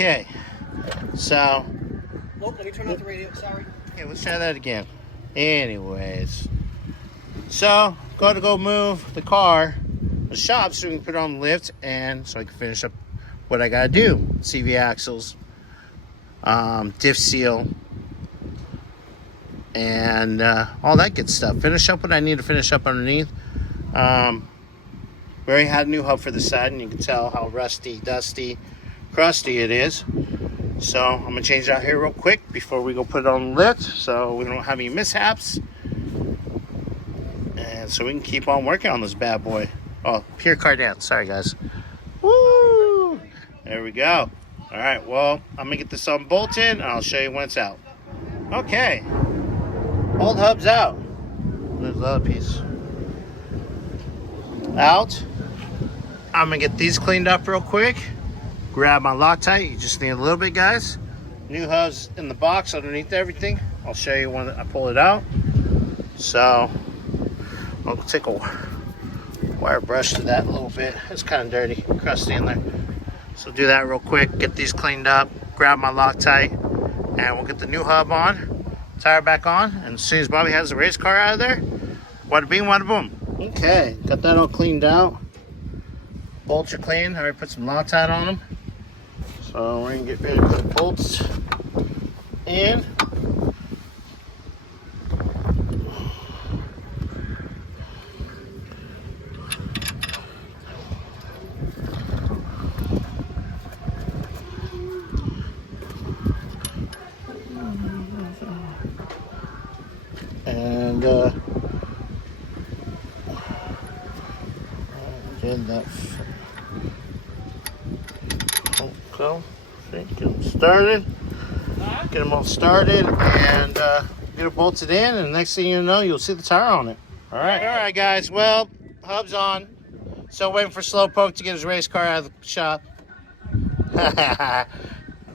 Okay, so Look, let me turn off the radio. Sorry. okay, let's try that again. Anyways, so go move the car, the shop, so we can put it on the lift, and so I can finish up what I gotta do: CV axles, diff seal, and all that good stuff. Finish up what I need to finish up underneath. We already had a new hub for the side, and you can tell how rusty, dusty, crusty it is. So I'm gonna change it out here real quick before we go put it on the lift, so we don't have any mishaps, and so we can keep on working on this bad boy. Oh, Pierre Cardin. Sorry, guys. Woo! There we go. All right. Well, I'm gonna get this unbolted, and I'll show you when it's out. Okay. Old hub's out. There's the other piece. Out. I'm gonna get these cleaned up real quick. Grab my Loctite. You just need a little bit, guys. New hub's in the box underneath everything. I'll show you when I pull it out. So I'll take a wire brush to that a little bit. It's kind of dirty, crusty in there. So do that real quick. Get these cleaned up. Grab my Loctite, and we'll get the new hub on. Tire back on, and as soon as Bobby has the race car out of there, wada bing, wada boom. Okay, got that all cleaned out. Bolts are clean. I already put some Loctite on them. So we're gonna get ready to put the bolts in. And get that. So, get them started. Get them all started, and get it bolted in. And the next thing you know, you'll see the tire on it. All right, guys. Well, hub's on. Still waiting for Slowpoke to get his race car out of the shop.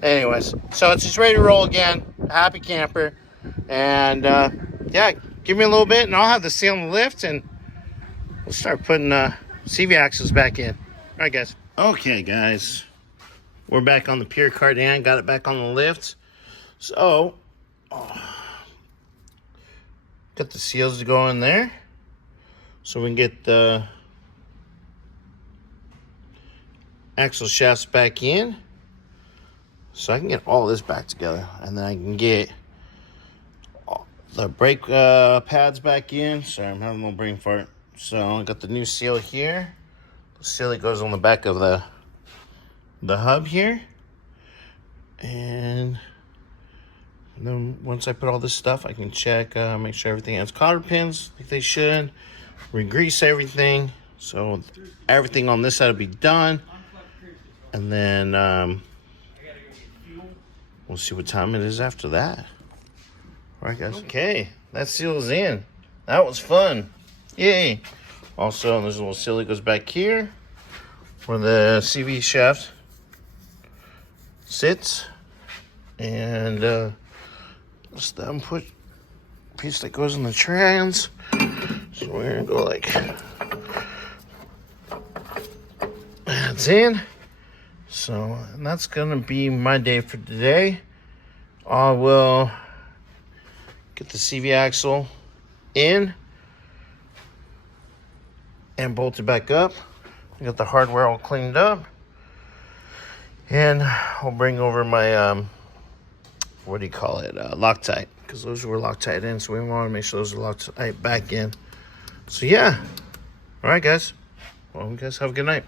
Anyways, so it's just ready to roll again. Happy camper. And yeah, give me a little bit, and I'll have the seal on the lift, and we'll start putting CV axles back in. All right, guys. Okay, guys. We're back on the Pierre Cardin. Got it back on the lift. So, got the seals to go in there, so we can get the axle shafts back in. So I can get all this back together, and then I can get the brake pads back in. Sorry, I'm having a little brain fart. So I got the new seal here. The seal that goes on the back of the hub here. And then once I put all this stuff, I can check, make sure everything has cotter pins like they should. Re-grease everything. So everything on this side will be done. And then we'll see what time it is after that. All right, guys. Okay, that seal is in. That was fun. Yay. Also, there's a little seal that goes back here where the CV shaft sits. And this the input piece that goes in the trans. So we're gonna go like that's in. So, and that's gonna be my day for today. I will get the CV axle in and bolt it back up. I got the hardware all cleaned up, and I'll bring over my what do you call it, Loctite, because those were Loctite in, so we want to make sure those are Loctite back in. So yeah, all right, guys. Well, you guys have a good night.